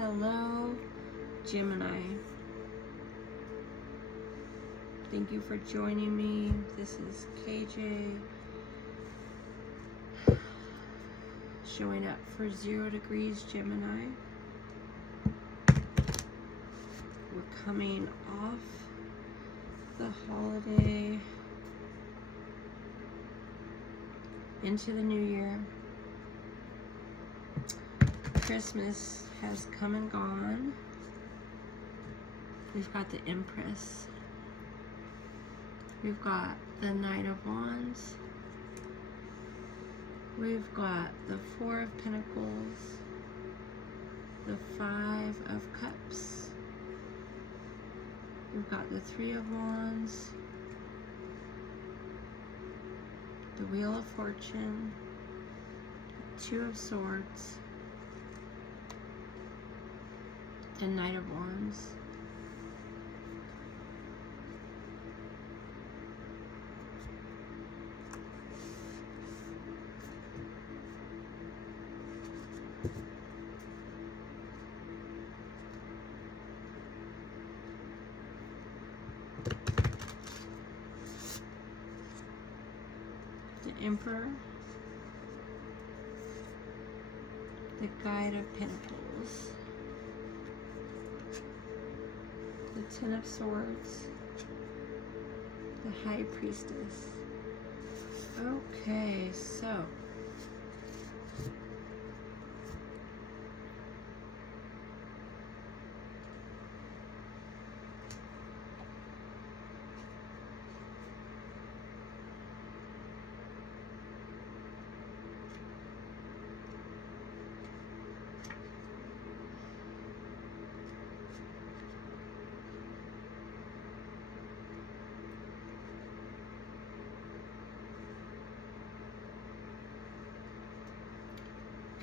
Hello, Gemini. Thank you for joining me. This is KJ showing up for 0 degrees Gemini. We're coming off the holiday into the new year. Christmas has come and gone. We've got the Empress. We've got the Knight of Wands. We've got the Four of Pentacles. The Five of Cups. We've got the Three of Wands. The Wheel of Fortune. The Two of Swords. The Knight of Wands. The Emperor. The Guide of Pentacles. The Ten of Swords, the High Priestess. Okay, so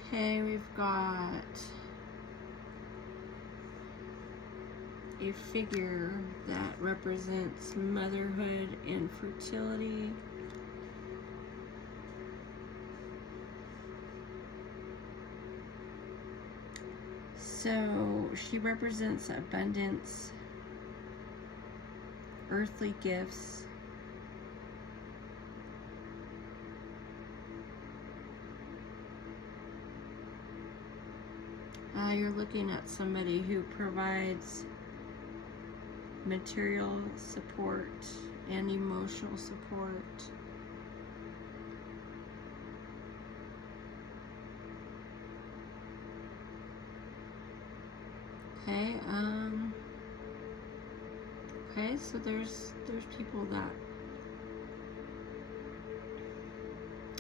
okay, we've got a figure that represents motherhood and fertility. So she represents abundance, earthly gifts, you're looking at somebody who provides material support and emotional support. Okay, okay, so there's people that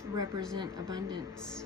represent abundance.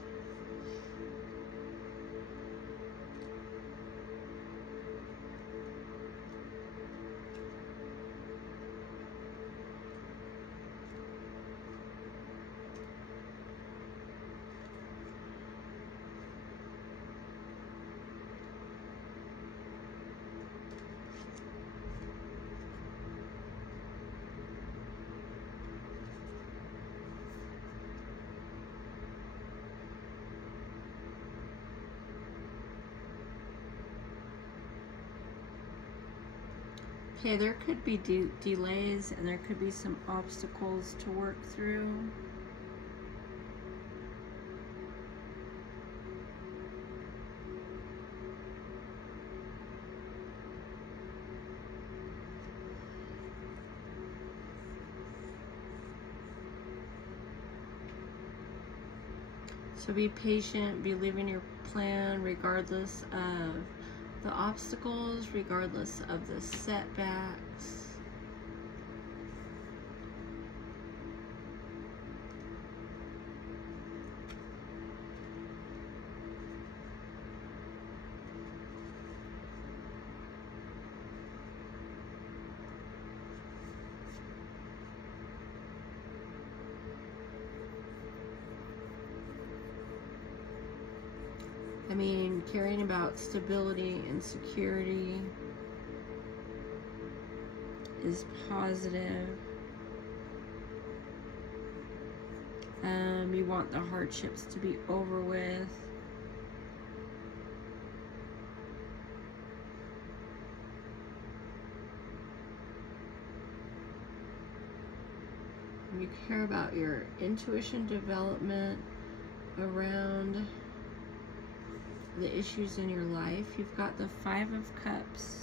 Okay, there could be delays and there could be some obstacles to work through. So be patient, believe in your plan regardless of the obstacles, regardless of the setbacks. I mean, caring about stability and security is positive. You want the hardships to be over with. You care about your intuition development around the issues in your life. You've got the Five of Cups.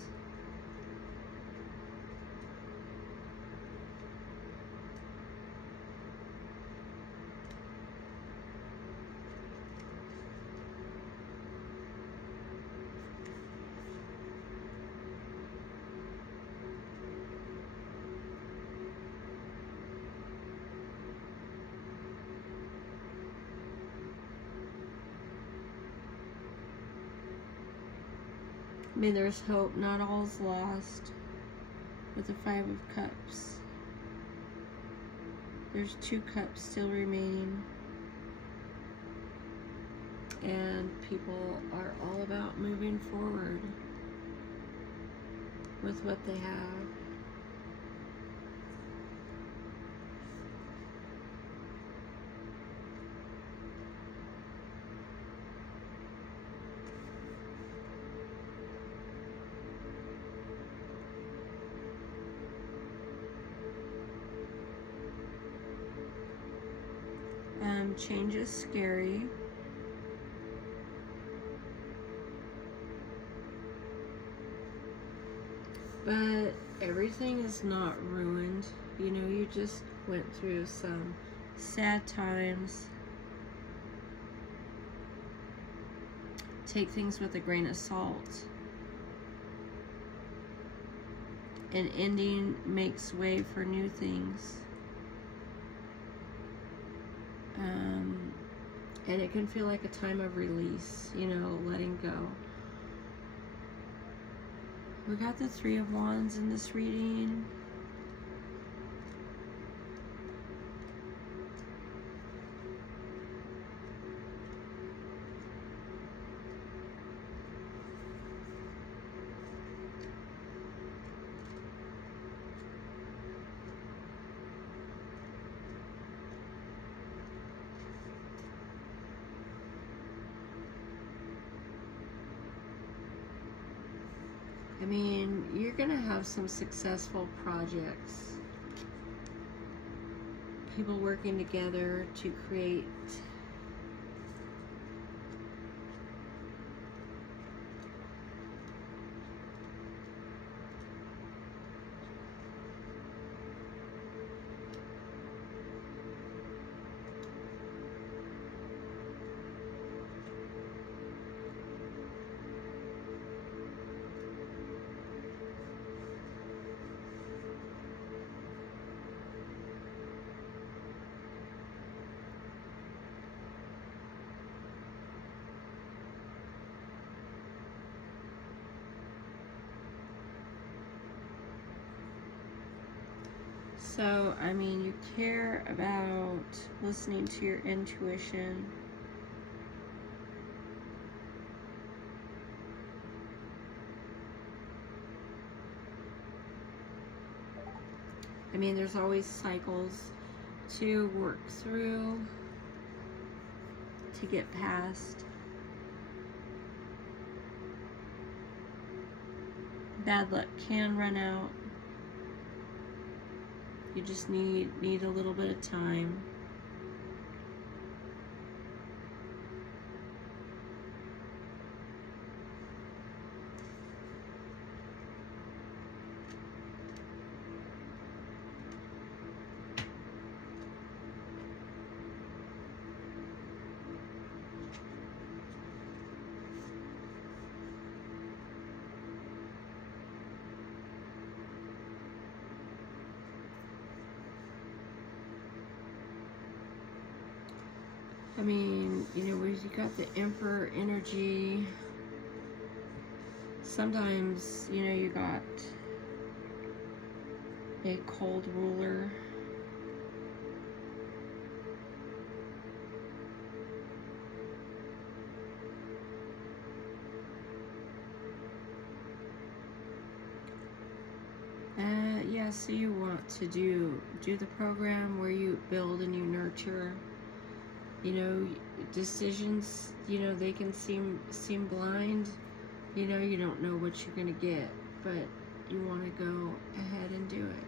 I mean, there's hope. Not all's lost with the Five of Cups. There's 2 cups still remaining. And people are all about moving forward with what they have. Change is scary. But everything is not ruined. You know, you just went through some sad times. Take things with a grain of salt. An ending makes way for new things. And it can feel like a time of release, you know, letting go. We got the Three of Wands in this reading. I mean, you're going to have some successful projects. People working together to create So, I mean, you care about listening to your intuition. I mean, there's always cycles to work through, to get past. Bad luck can run out. You just need a little bit of time. I mean, you know, where you got the Emperor energy. Sometimes, you know, you got a cold ruler. Yeah, so you want to do the program where you build and you nurture. You know, decisions, you know, they can seem blind. You know, you don't know what you're going to get, but you want to go ahead and do it.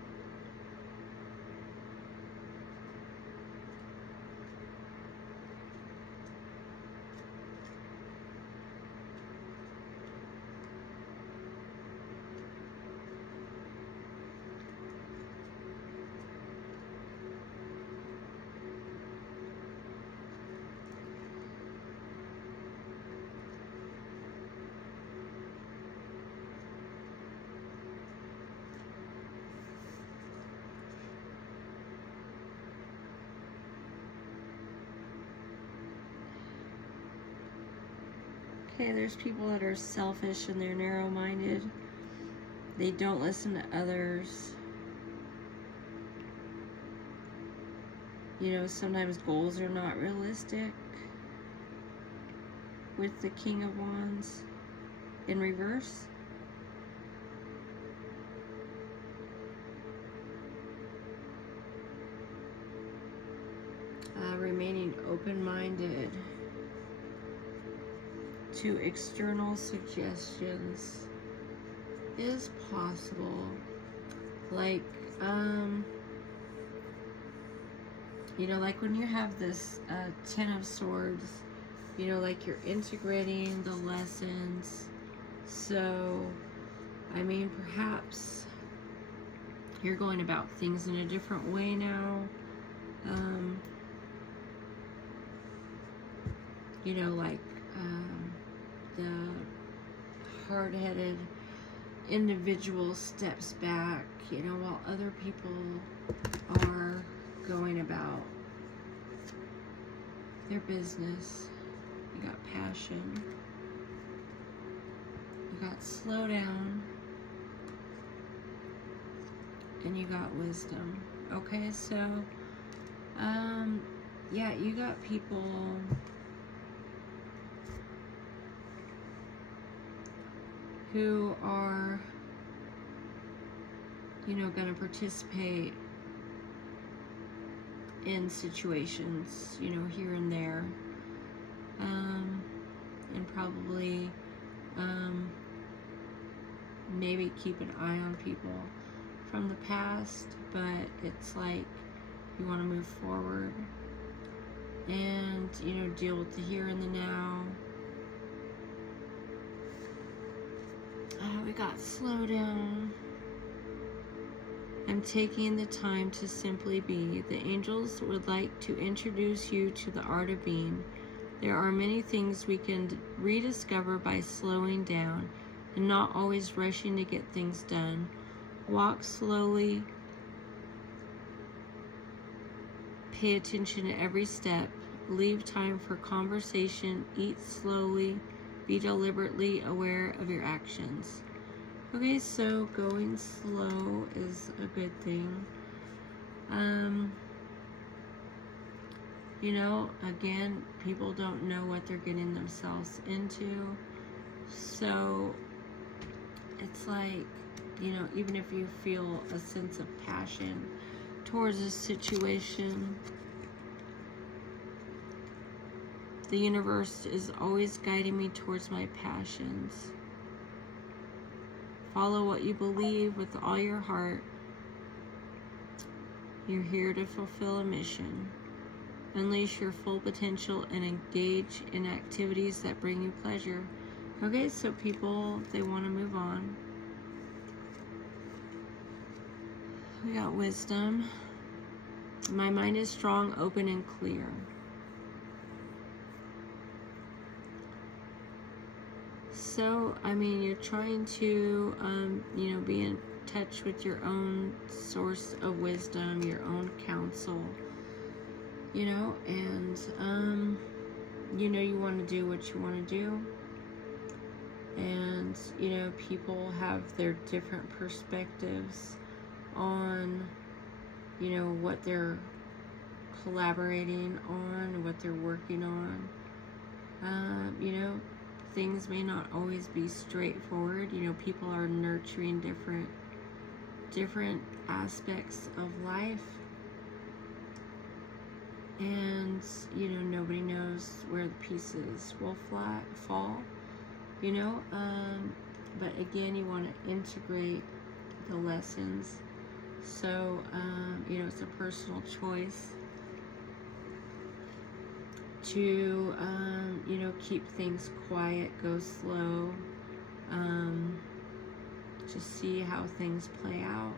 Okay, there's people that are selfish and they're narrow-minded. They don't listen to others. You know, sometimes goals are not realistic. With the King of Wands in reverse. Remaining open-minded to external suggestions is possible. Like, you know, like when you have this Ten of Swords, you know, like you're integrating the lessons. So, I mean, perhaps you're going about things in a different way now. You know, like the hard-headed individual steps back, you know, while other people are going about their business. You got passion. You got slow down. And you got wisdom. Okay, so, yeah, you got people who are, you know, going to participate in situations, you know, here and there, and probably maybe keep an eye on people from the past, but it's like you want to move forward and, you know, deal with the here and the now. We got slow down. I'm taking the time to simply be. The angels would like to introduce you to the art of being. There are many things we can rediscover by slowing down and not always rushing to get things done. Walk slowly. Pay attention to every step. Leave time for conversation. Eat slowly. Be deliberately aware of your actions. Okay, so going slow is a good thing. You know, again, people don't know what they're getting themselves into. So it's like, you know, even if you feel a sense of passion towards a situation, the universe is always guiding me towards my passions. Follow what you believe with all your heart. You're here to fulfill a mission. Unleash your full potential and engage in activities that bring you pleasure. Okay, so people, they want to move on. We got wisdom. My mind is strong, open, and clear. So, I mean, you're trying to, you know, be in touch with your own source of wisdom, your own counsel, you know, and, you know, you want to do what you want to do. And, you know, people have their different perspectives on, you know, what they're collaborating on, what they're working on. You know, things may not always be straightforward. You know, people are nurturing different aspects of life. And, you know, nobody knows where the pieces will fall, you know. But again, you want to integrate the lessons. So, you know, it's a personal choice to, you know, keep things quiet, go slow, just see how things play out,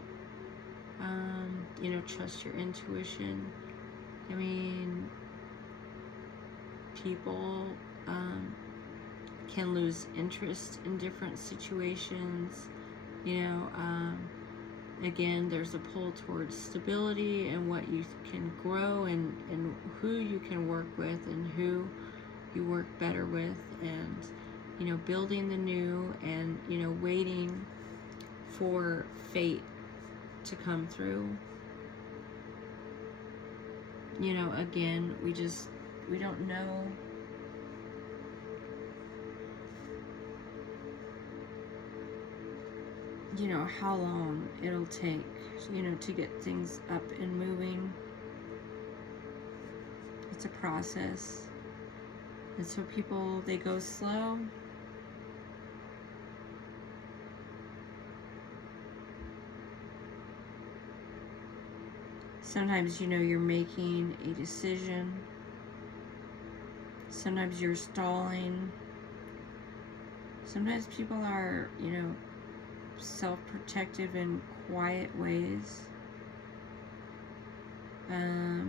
you know, trust your intuition. I mean, people can lose interest in different situations, you know. Again, there's a pull towards stability and what you can grow and who you can work with and who you work better with. And, you know, building the new, and, you know, waiting for fate to come through. You know, again, we don't know. You know, how long it'll take, you know, to get things up and moving. It's a process. And so people, they go slow. Sometimes, you know, you're making a decision. Sometimes you're stalling. Sometimes people are, you know, self-protective in quiet ways.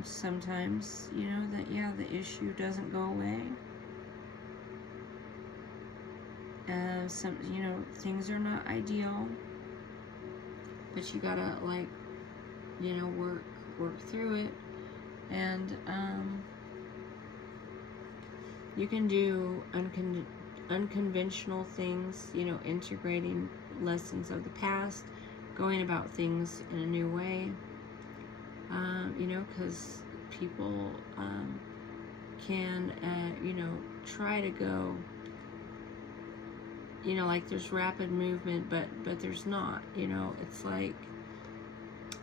Sometimes, you know, that, yeah, the issue doesn't go away. Some, you know, things are not ideal, but you gotta, like, you know, work through it. And you can do unconventional things, you know, integrating lessons of the past, going about things in a new way, you know, because people can, you know, try to go, you know, like there's rapid movement, but there's not, you know. It's like,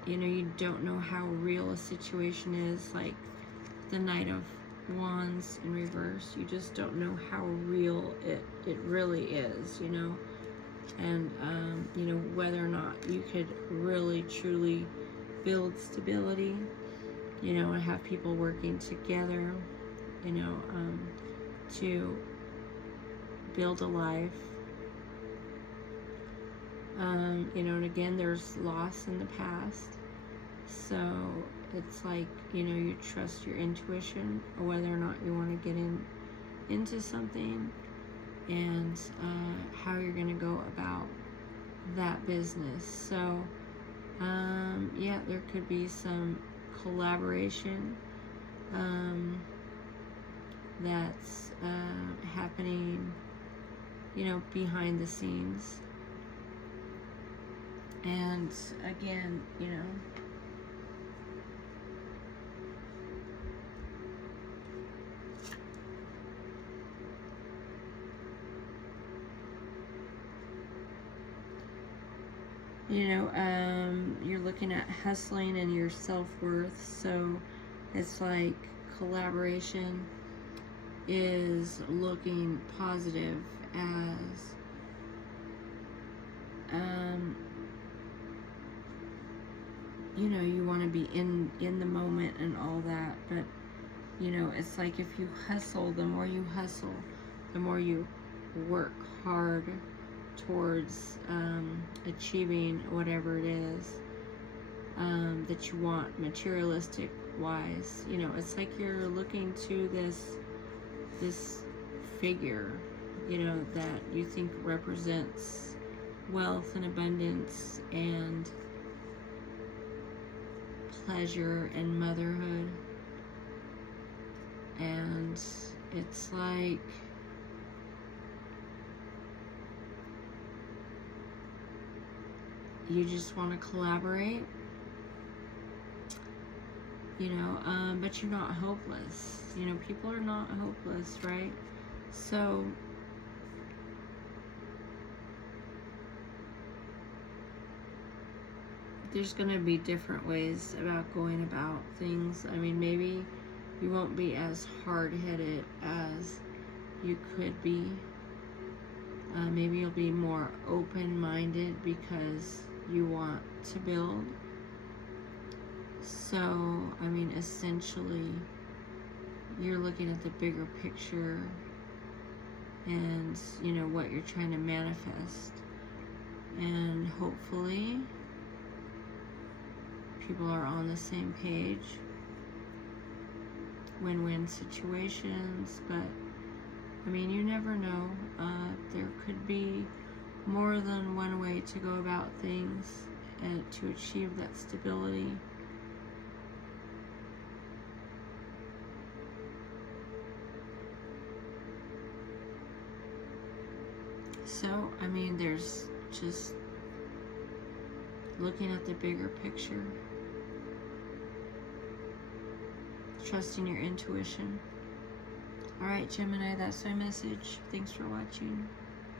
you know, you don't know how real a situation is, like the Knight of Wands in reverse. You just don't know how real it really is, you know. And you know, whether or not you could really truly build stability, you know, and have people working together, you know, to build a life. You know, and again, there's loss in the past. So it's like, you know, you trust your intuition, or whether or not you want to get into something, and how you're going to go about that business. So yeah, there could be some collaboration that's happening, you know, behind the scenes. And again, you know, you're looking at hustling and your self-worth. So it's like collaboration is looking positive as you know, you want to be in the moment and all that. But you know, it's like if you hustle, the more you hustle, the more you work hard towards achieving whatever it is that you want, materialistic wise. You know, it's like you're looking to this figure, you know, that you think represents wealth and abundance and pleasure and motherhood. And it's like, you just want to collaborate, you know, but you're not hopeless. You know, people are not hopeless, right? So there's going to be different ways about going about things. I mean, maybe you won't be as hard-headed as you could be. Maybe you'll be more open-minded because you want to build. So, I mean, essentially, you're looking at the bigger picture and, you know, what you're trying to manifest. And hopefully, people are on the same page. Win-win situations, but I mean, you never know. There could be more than one way to go about things and to achieve that stability. So, I mean, there's just looking at the bigger picture, trusting your intuition. All right, Gemini, that's my message. Thanks for watching.